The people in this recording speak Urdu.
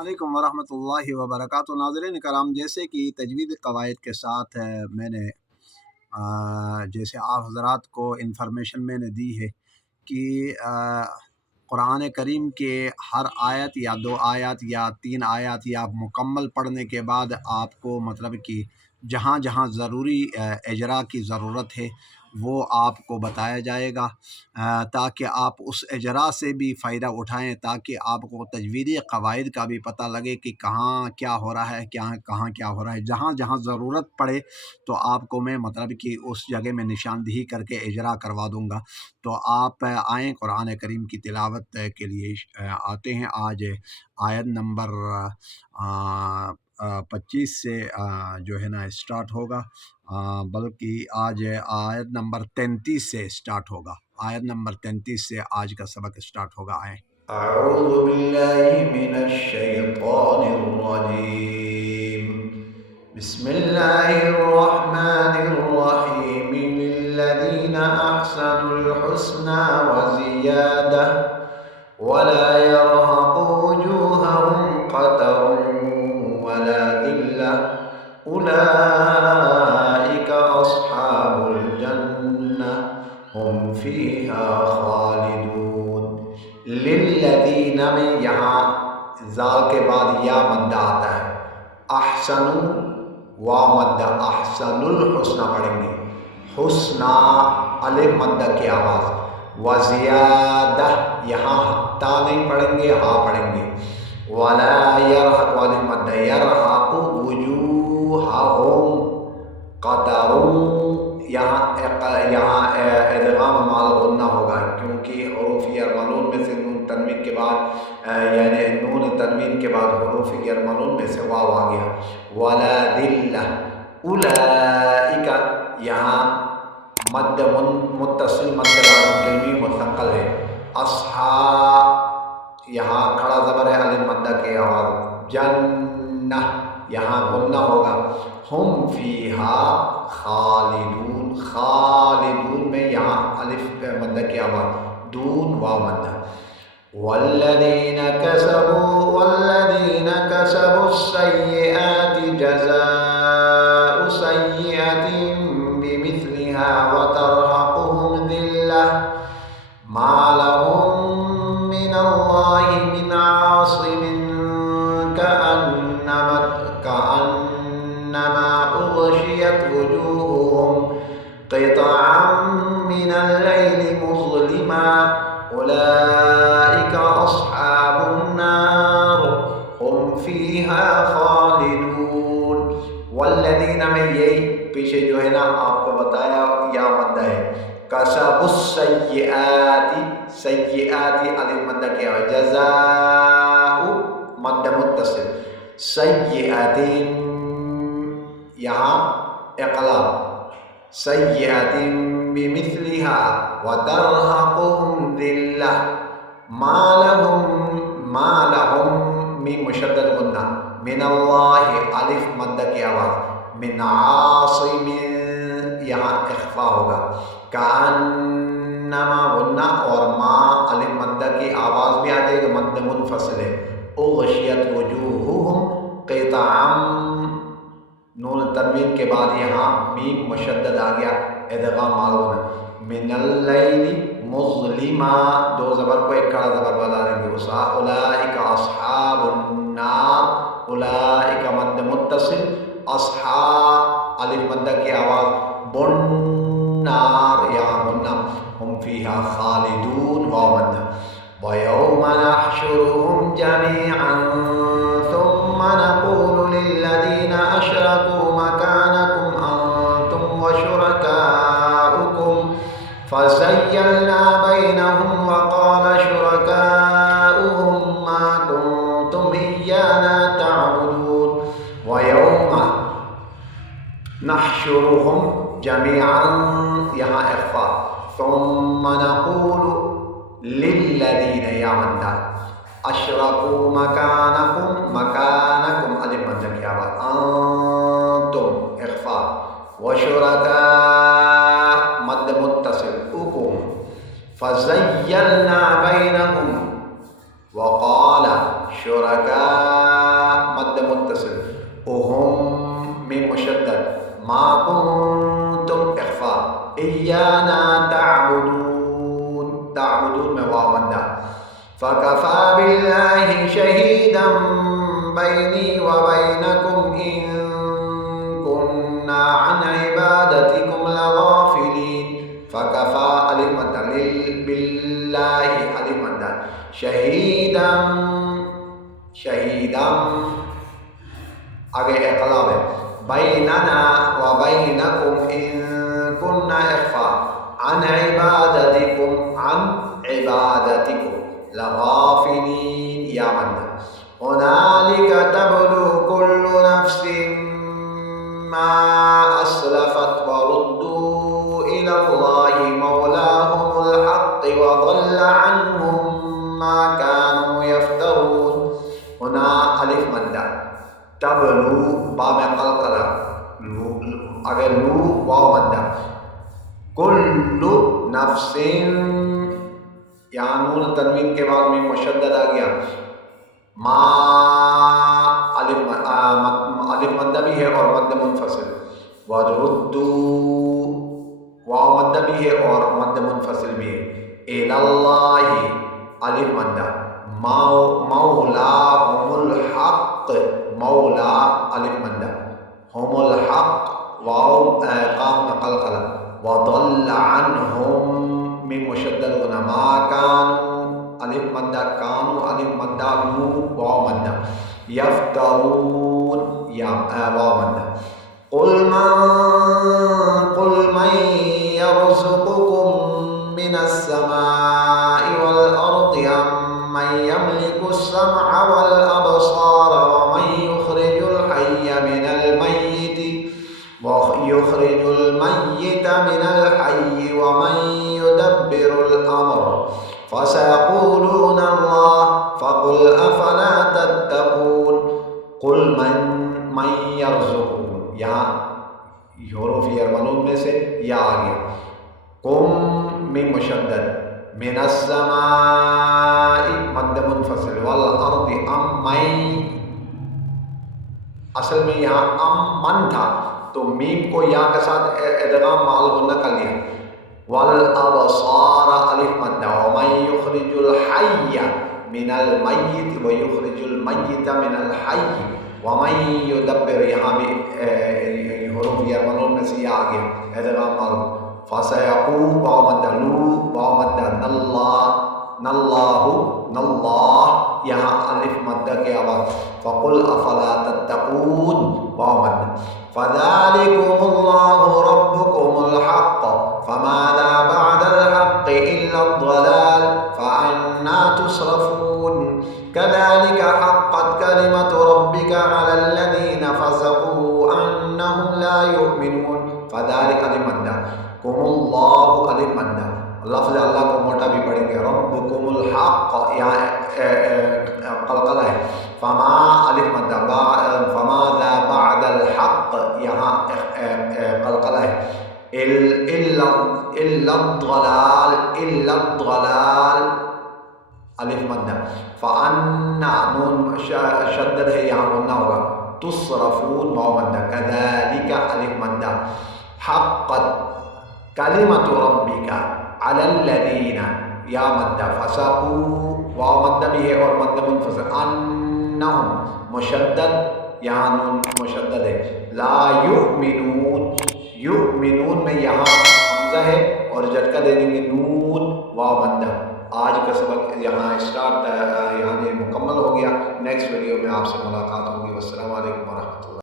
علیکم ورحمۃ اللہ وبرکاتہ۔ ناظرین کرام، جیسے کہ تجوید قواعد کے ساتھ میں نے جیسے آپ حضرات کو انفارمیشن میں نے دی ہے کہ قرآن کریم کے ہر آیت یا 2 آیات یا 3 آیات یا مکمل پڑھنے کے بعد آپ کو مطلب کہ جہاں جہاں ضروری اجرا کی ضرورت ہے وہ آپ کو بتایا جائے گا، تاکہ آپ اس اجرا سے بھی فائدہ اٹھائیں، تاکہ آپ کو تجویدی قواعد کا بھی پتہ لگے کہ کہاں کیا ہو رہا ہے، کہاں کیا ہو رہا ہے۔ جہاں جہاں ضرورت پڑے تو آپ کو میں مطلب کہ اس جگہ میں نشاندہی کر کے اجرا کروا دوں گا۔ تو آپ آئیں، قرآن کریم کی تلاوت کے لیے آتے ہیں۔ آج آیت نمبر 25 سے جو ہے نا اسٹارٹ ہوگا، بلکہ آج آیت نمبر 33 سے اسٹارٹ ہوگا۔ آیت نمبر 33 سے آج کا سبق اسٹارٹ ہوگا۔ آئیں۔ اعوذ باللہ من الشیطان الرجیم، بسم اللہ الرحمن الرحیم، للذین احسنوا الحسنى وزیادہ ولا يرهق وجوههم قتر ولا ذلة أولئك أصحاب الجنة هم فيها خالدون۔ للذین میں یہاں زال کے بعد یا مد آتا ہے، احسن وا مد، احسن الحسنہ پڑھیں گے، حسنہ الف مد کی آواز، وزیادہ یہاں تا نہیں پڑھیں گے، ہاں پڑھیں گے، ولا یرحق والے مد، یرحق وجوہہم قطر، یہاں ادغام مال غنہ ہوگا، کیونکہ حروف یرملون میں سے نون تنوین کے بعد یعنی نون تنوین کے بعد حروف یرملون میں سے واو آ گیا۔ ولا ذلہ، اولئک یہاں مد متصل مد لازم کلمی مثقل ہے، اصحاب یہاں کھڑا زبر ہے الف مدہ کی آواز، جنہ یہاں غنہ ہوگا، ہم فیہا خالدون، خالدون میں یہاں الف مدہ کی آواز، دون واو مدہ، والذین کسبوا السیئات جزاء سیئۃ بمثلها وترهقهم ذلة ما لهم من الله من عاصم كأنما أغشيت وجوههم قطعا من الليل مظلما أولئك أصحاب النار هم فيها خالدون۔ والذین میں یہی پیچھے جو ہے نا آپ کو بتایا یا مدہ ہے، کسبوا السیئات، سیئات الف مدہ کیا ہے، جزاء مد متصل، سیئات یہاں اقلاب، سیئات بمثلها وترهقهم ذلة ما لهم من مشدد غنہ، من اللہ الف مد کی آواز، من عاصم یہاں اخفا ہوگا، کانما غنہ اور ما الف مد کی آواز بھی آ جائے گا، مد منفصل ہے، اغشیت وجوہہم قطعا نون تنوین کے بعد یہاں میم مشدد آ گیا، ادغام معلوم ہے، من اللیل مظلما دو زبر کو ایک کھڑا زبر بنا دیں گے، اولئک اصحاب النار، اولئک مد متصل، اصحاب الف مدہ کی آواز، بنار یہاں بننا، ہم فیہا خالدون واو مدہ، وَيَوْمَ نَحْشُرُهُمْ جَمِيعًا ثُمَّ نَقُولُ لِلَّذِينَ أَشْرَكُوا مَكَانَكُمْ أَنْتُمْ وَشُرَكَاؤُكُمْ فَزَيَّلْنَا بَيْنَهُمْ وَقَالَ شُرَكَاؤُهُمْ مَا كُنْتُمْ إِيَّانَا تَعْبُدُونَ۔ وَيَوْمَ نَحْشُرُهُمْ جَمِيعًا یہاں اخفا، ثُمَّ نَقُولُ للذین یا مدہ، اشرکوا مکانکم، مکانکم الف مدہ کی آواز، انتم اخفا، وشرکاء مد متصل، اکم، فزیلنا بینہم وقال شرکاء ما کنتم اخفا ایانا تعبدون، تعبدون میں واو مدہ، فکفا باللہ شہیدا بینی وبینکم ان كنا عن عبادتكم لغافلين، فكفى الف مدہ باللہ الف مدہ شہیدا، شہیدا آگے اقلاب ہے بیننا وبینکم ان كنا اخفا عن عبادتكم عن عبادتكم لغافلين یا مدہ هنالك تبلو كل نفس ما أسلفت وردوا إلى الله مولاهم الحق وضل عنهم ما كانوا يفترون، هنا ألف مدہ تبلو با میں قلقلہ اگر لو واو مدہ کل نفس یہاں نون تنوین کے بعد میں مشدد آ گیا، ما الف مدہ بھی ہے اور مد منفصل، وردو واو مدہ بھی ہے اور مد منفصل بھی ہے، الاللہ الف مدہ مولاہم الحق مولا الف مدہ ہم الحق واو قاف میں قلقلہ، وضل عنہم من مشدد غنہ ما کانوا الف مدہ کانو الف مدہ نو واو مدہ یفترون یا واو مدہ قل من يرزقكم من السماء والأرض أم من يملك السمع والأبصار ومن يخرج الحي من الحي ومن يدبر الأمر فسيقولون الله فقل أفلا تتقون قل من يرزقكم، یہاں حروف یرملون میں سے یا آ گیا، قم من مشدد من السماء مد منفصل والارض ام من، اصل میں یہاں ام من تھا تو میم کو یا کے ساتھ ادغام مال غنہ کر لیا، والابصار الف مدہ ومن یخرج الحی من المیت ویخرج المیت من الحی ومن یدبر، یہاں بھی حروف یرملون میں سے یا آ گیا ادغام مال، فسیقول واو مدہ لو واو مدہ ناللہ ناللہ ناللہ یہاں الف مدہ کے آواز، فقل افلا تتقون واو مدہ، فذلكم الله ربكم الحق فماذا بعد الحق إلا الضلال فأنا تصرفون كذلك حقت كلمة ربك على الذين فسقوا أنهم لا يؤمنون، فذلك المدة کم اللہ الف مدہ، لفظ اللہ کو موٹا بھی پڑھیں گے، ربکم الحق یہاں قلقلہ ہے، فما الف مدہ فماذا بعد الحق یہاں قلقلہ ہے، الا الضلال الف مدہ، فانا نون شدد ہے یہاں غنہ ہوگا، تصرفون واو مدہ، کذالک الف مدہ، حقت کلمۃ ربک علی الذین یا مدہ، فسقوا واو مدہ بھی ہے اور مد منفصل، انہم مشدد یہاں نون مشدد ہے، لا یؤمنون یؤمنون میں یہاں حمزہ ہے اور جھٹکا دے دیں گے نون واو مدہ۔ آج کا سبق یہاں اسٹارٹ یعنی مکمل ہو گیا، نیکسٹ ویڈیو میں آپ سے ملاقات ہوگی، والسلام علیکم ورحمۃ اللہ۔